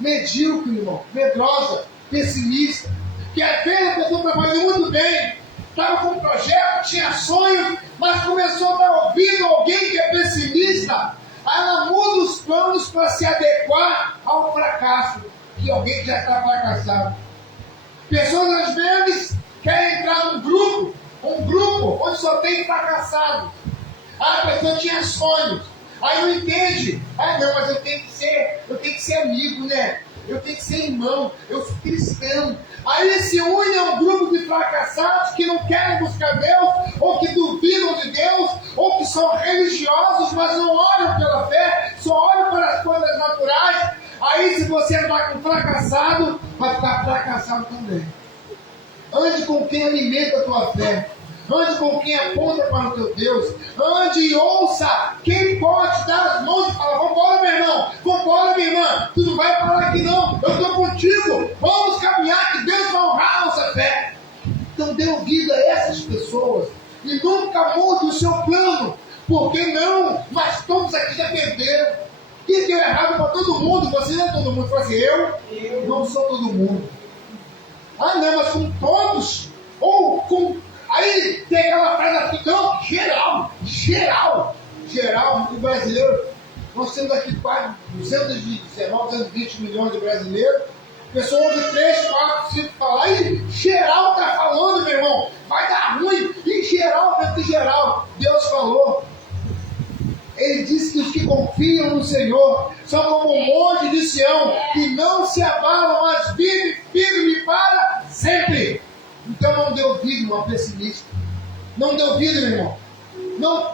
medíocre, irmão, medrosa, pessimista, que às vezes a pessoa trabalhou muito bem, estava com um projeto, tinha sonho, mas começou a dar ouvido a alguém que é pessimista, aí ela muda os planos para se adequar ao fracasso, que alguém já está fracassado. Pessoas às vezes querem entrar num grupo onde só tem fracassados. Aí a pessoa tinha sonhos, aí não entende. Ah, não, mas eu tenho que ser amigo, né? Eu tenho que ser irmão, eu sou cristão. Aí ele se une a um grupo de fracassados que não querem buscar Deus, ou que duvidam de Deus, ou que são religiosos, mas não olham pela fé, só olham para as coisas naturais. Aí se você andar com fracassado, vai ficar fracassado também. Ande com quem alimenta a tua fé. Ande com quem aponta para o teu Deus. Ande e ouça quem pode dar as mãos e falar: vambora, meu irmão, vambora, minha irmã, tu não vai parar aqui não, eu estou contigo, vamos caminhar que Deus vai honrar a nossa fé. Então dê ouvido a essas pessoas e nunca mude o seu plano, porque não, mas todos aqui já perderam. E deu errado para todo mundo, você não é todo mundo. Fala assim: eu não sou todo mundo. Ah não, mas com todos, ou com... Aí tem aquela frase assim: não, temos aqui quase 219, 220 milhões de brasileiros. A pessoa ouve 3, 4, 5 falar e geral está falando, meu irmão. Vai dar ruim. Em geral, dentro de geral, Deus falou. Ele disse que os que confiam no Senhor são como um monte de Sião, que não se abalam, mas vivem firme para sempre. Então não dê ouvido ao pessimista. Não dê ouvido, meu irmão.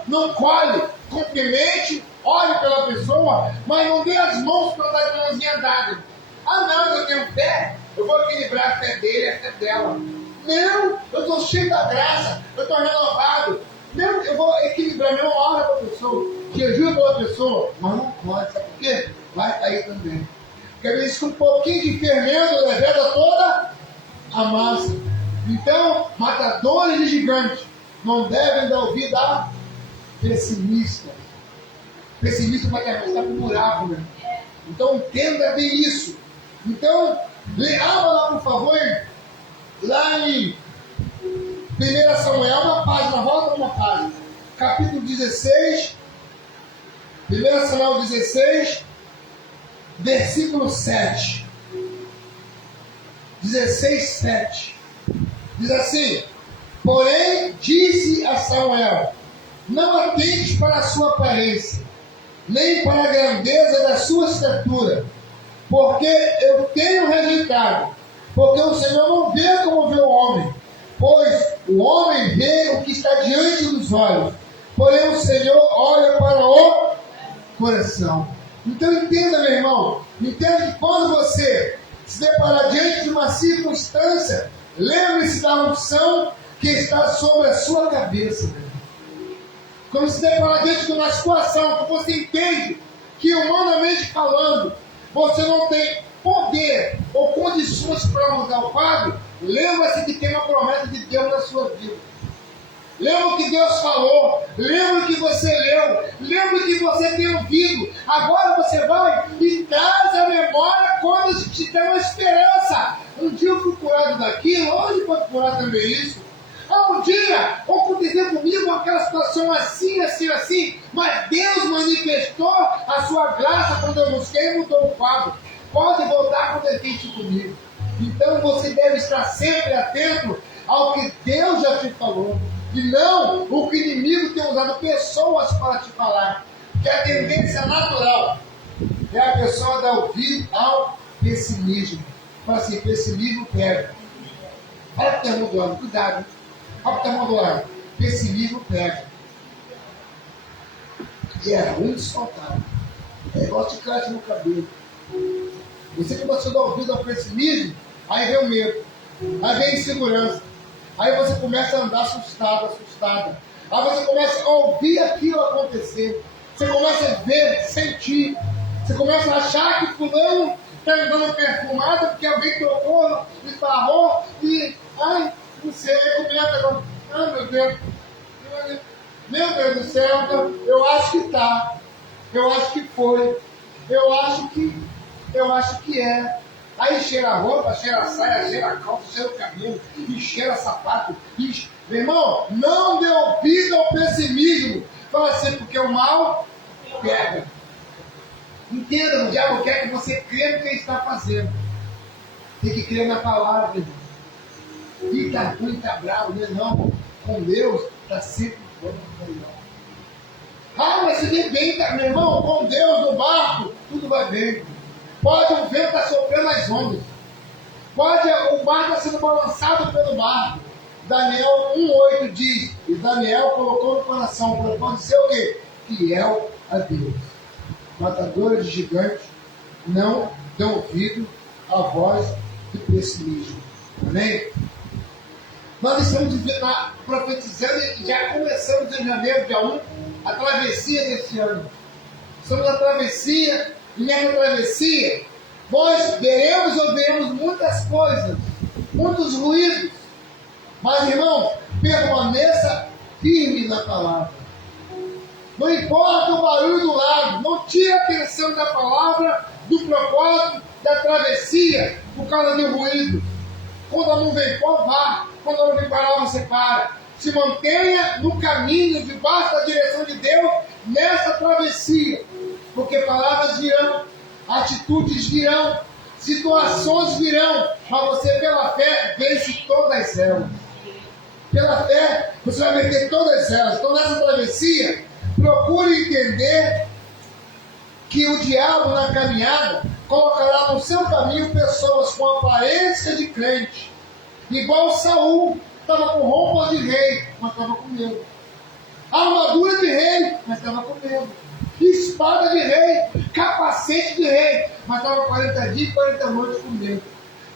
Não colhe, cumprimente, ore pela pessoa, mas não dê as mãos para dar de mãozinha dada. Ah não, eu tenho fé, eu vou equilibrar a fé dele e a fé dela. Não, eu estou cheio da graça, eu estou renovado. Não, eu vou equilibrar, não ora para a pessoa, jejum para a pessoa, mas não pode, sabe por quê? Vai cair também. Porque às vezes com um pouquinho de fermento leveda toda a massa. Então, matadores de gigantes não devem dar ouvido a pessimista. Pessimista vai começar com buraco, né? Então entenda bem isso. Então, abra lá por favor, lá em 1 Samuel, uma página, volta uma página. Capítulo 16, 1 Samuel 16, versículo 7. 16, 7. Diz assim: porém, disse a Samuel: não atentes para a sua aparência, nem para a grandeza da sua estatura, porque eu tenho rejeitado. Porque o Senhor não vê como vê o homem, pois o homem vê o que está diante dos olhos, porém o Senhor olha para o coração. Então entenda, meu irmão, entenda que quando você se deparar diante de uma circunstância, lembre-se da unção que está sobre a sua cabeça, meu irmão. Quando se deparar diante de uma situação que você entende que, humanamente falando, você não tem poder ou condições para mudar o quadro, lembra-se que tem uma promessa de Deus na sua vida. Lembra que Deus falou, lembra que você leu, lembra que você tem ouvido. Agora você vai e traz a memória quando te dá uma esperança. Um dia eu fui curado daquilo, hoje pode curar também isso. Um dia aconteceu comigo aquela situação assim, assim, assim, mas Deus manifestou a sua graça quando eu busquei e mudou o quadro. Pode voltar a acontecer isso comigo. Então você deve estar sempre atento ao que Deus já te falou. E não o que o inimigo tem usado pessoas para te falar. Porque a tendência natural é a pessoa dar ouvido ao pessimismo. Fala assim, pessimismo pega. Olha o termo do ano, cuidado. Olha o termo do ano. Pessimismo pega. E é ruim de soltar. É igual chiclete no cabelo. Você começou a dar ouvido ao pessimismo, aí vem o medo, aí vem a insegurança. Aí você começa a andar assustado, assustada. Aí você começa a ouvir aquilo acontecer. Você começa a ver, sentir. Você começa a achar que fulano está andando perfumado porque alguém tocou, esbarrou e... ai, não sei, aí começa agora. Ai, meu Deus. Meu Deus do céu, eu acho que está. Eu acho que foi. Eu acho que é. Aí cheira a roupa, cheira a saia, cheira a calça, cheira o cabelo, e cheira sapato. Meu irmão, não dê ouvido ao pessimismo. Fala assim, porque o mal pega. Entenda, o diabo quer que você crê no que ele está fazendo. Tem que crer na palavra, irmão. E está ruim, está bravo, né? Não, com Deus está sempre bom. Ah, mas se de bem, meu irmão, com Deus no barco, tudo vai bem. Pode o vento estar sofrendo as ondas. Pode o barco estar sendo balançado pelo barco. Daniel 1,8 diz, e Daniel colocou no coração, para dizer o quê? Fiel a Deus. Matadores de gigantes não dão ouvido à voz do pessimismo. Amém? Nós estamos profetizando e já começamos em janeiro, dia 1, a travessia desse ano. Estamos na travessia. E nessa travessia, nós veremos ou ouviremos muitas coisas, muitos ruídos. Mas, irmão, permaneça firme na palavra. Não importa o barulho do lado, não tire a atenção da palavra, do propósito, da travessia, por causa do ruído. Quando ela não vem pó, vá. Quando ela não vem parar, você para. Se mantenha no caminho, debaixo da direção de Deus, nessa travessia. Porque palavras virão, atitudes virão, situações virão, mas você pela fé vence todas elas. Pela fé você vai vencer todas elas. Então nessa travessia, procure entender que o diabo na caminhada colocará no seu caminho pessoas com aparência de crente, igual Saul, estava com roupas de rei, mas estava com medo. Armadura de rei, mas estava com medo. Espada de rei, capacete de rei, mas estava 40 dias e 40 noites com medo.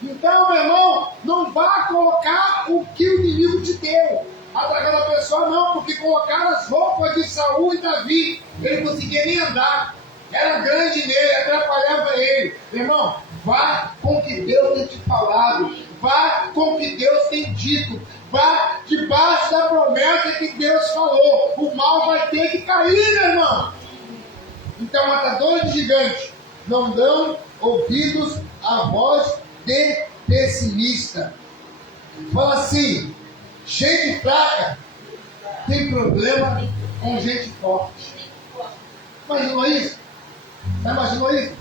Então, meu irmão, não vá colocar o que o inimigo te deu através da pessoa, não, porque colocaram as roupas de Saul e Davi, ele não conseguia nem andar, era grande nele, atrapalhava ele. Meu irmão, vá com o que Deus tem te falado, vá com o que Deus tem dito, vá debaixo da promessa que Deus falou. O mal vai ter que cair, meu irmão. Então, matadores de gigantes não dão ouvidos à voz de pessimista. Fala assim: gente fraca tem problema com gente forte. Imaginou isso? Já imaginou isso?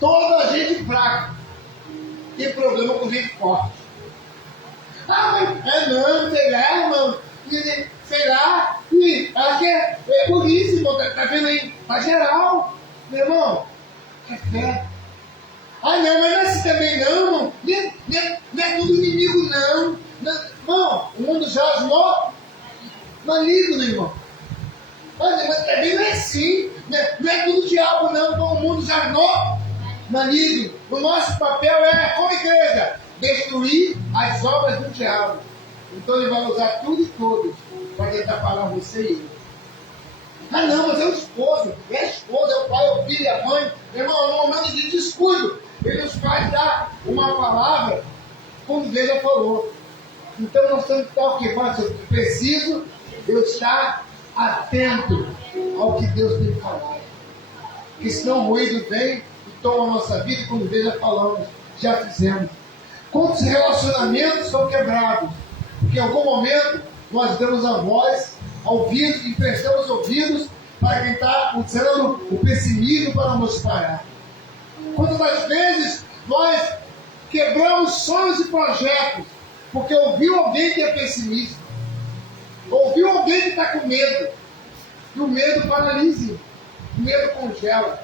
Toda gente fraca tem problema com gente forte. Ah, mas não, sei lá, irmão. Sei lá, e acho que é por isso, irmão, tá vendo aí? Tá geral, meu irmão, é fé. Ah, não, mas não é assim também não, irmão. Não é tudo inimigo, não. Irmão, o mundo jaz no maligno, irmão. Mas também não é assim. Não é tudo diabo, não. Então o mundo jaz no maligno. O nosso papel é, como igreja, destruir as obras do diabo. Então ele vai usar tudo e todos para tentar parar você e eu. Ah não, mas é o esposo, é a esposa, é o pai, é o filho, é a mãe. Meu irmão, no momento de descuido, ele nos faz dar uma palavra, como Deus já falou. Então nós temos que estar o quê? Eu preciso eu estar atento ao que Deus tem falado. Porque senão o ruído vem e toma a nossa vida, como Deus já falamos, já fizemos. Quantos relacionamentos são quebrados? Porque em algum momento nós damos a voz, ouvidos e prestamos ouvidos para quem está usando o pessimismo para nos parar. Quantas das vezes nós quebramos sonhos e projetos porque ouviu alguém que é pessimista, ouviu alguém que está com medo, e o medo paralisa, o medo congela.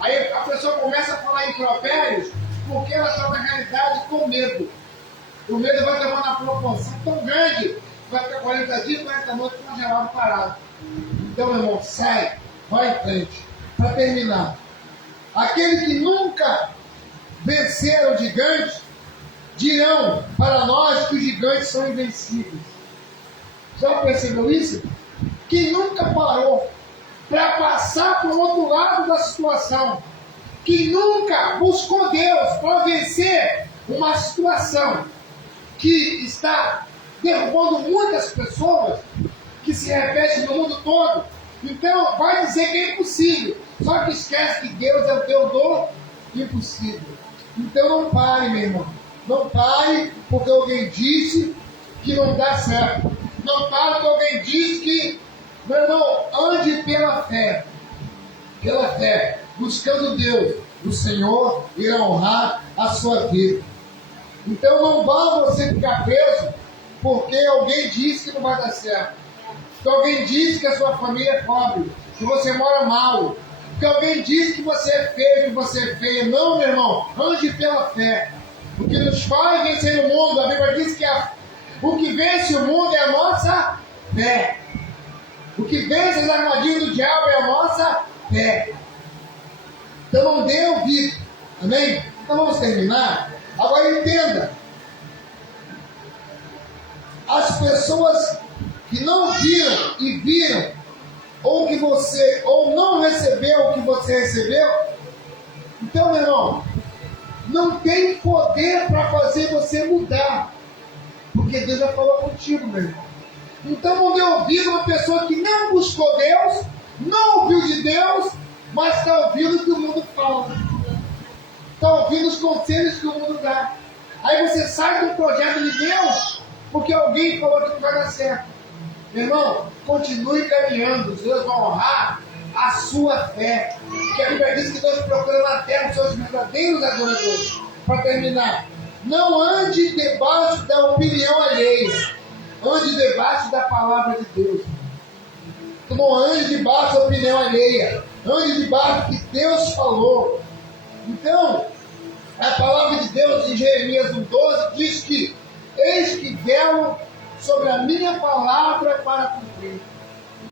Aí a pessoa começa a falar em provérbios porque ela está na realidade com medo. O medo vai tomar uma proporção tão grande, vai ficar 40 dias, 40 noites congelado, parado. Então, meu irmão, sai, vai em frente. Para terminar, aqueles que nunca venceram gigantes, dirão para nós que os gigantes são invencíveis. Já percebeu isso? Que nunca parou para passar para o outro lado da situação. Que nunca buscou Deus para vencer uma situação que está derrubando muitas pessoas, que se repete no mundo todo. Então vai dizer que é impossível. Só que esquece que Deus é o Deus do impossível. Então não pare, meu irmão. Não pare porque alguém disse que não dá certo. Não pare porque alguém disse que, meu irmão, ande pela fé. Pela fé. Buscando Deus. O Senhor irá honrar a sua vida. Então não vá você ficar preso porque alguém disse que não vai dar certo. Que alguém disse que a sua família é pobre, que você mora mal, que alguém disse que você é feio, que você é feia. Não, meu irmão, ande pela fé. O que nos faz vencer o mundo, a Bíblia diz que o que vence o mundo é a nossa fé. O que vence as armadilhas do diabo é a nossa fé. Então não dê ouvido. Amém? Então vamos terminar. Agora entenda. As pessoas que não viram e viram, ou não recebeu o que você recebeu, então, meu irmão, não tem poder para fazer você mudar, porque Deus já falou contigo, meu irmão. Então não dê ouvido a uma pessoa que não buscou Deus, não ouviu de Deus, mas está ouvindo o que o mundo fala, está ouvindo os conselhos que o mundo dá. Aí você sai do projeto de Deus porque alguém falou que não vai dar certo. Meu irmão, continue caminhando. Deus vai honrar a sua fé. Porque a Bíblia diz que Deus procura na terra os seus verdadeiros adoradores. Para terminar, não ande debaixo da opinião alheia. Ande debaixo da palavra de Deus. Tu não ande debaixo da opinião alheia. Ande debaixo do que Deus falou. Então, a palavra de Deus em Jeremias 1,12 diz que eis que velo sobre a minha palavra para cumprir.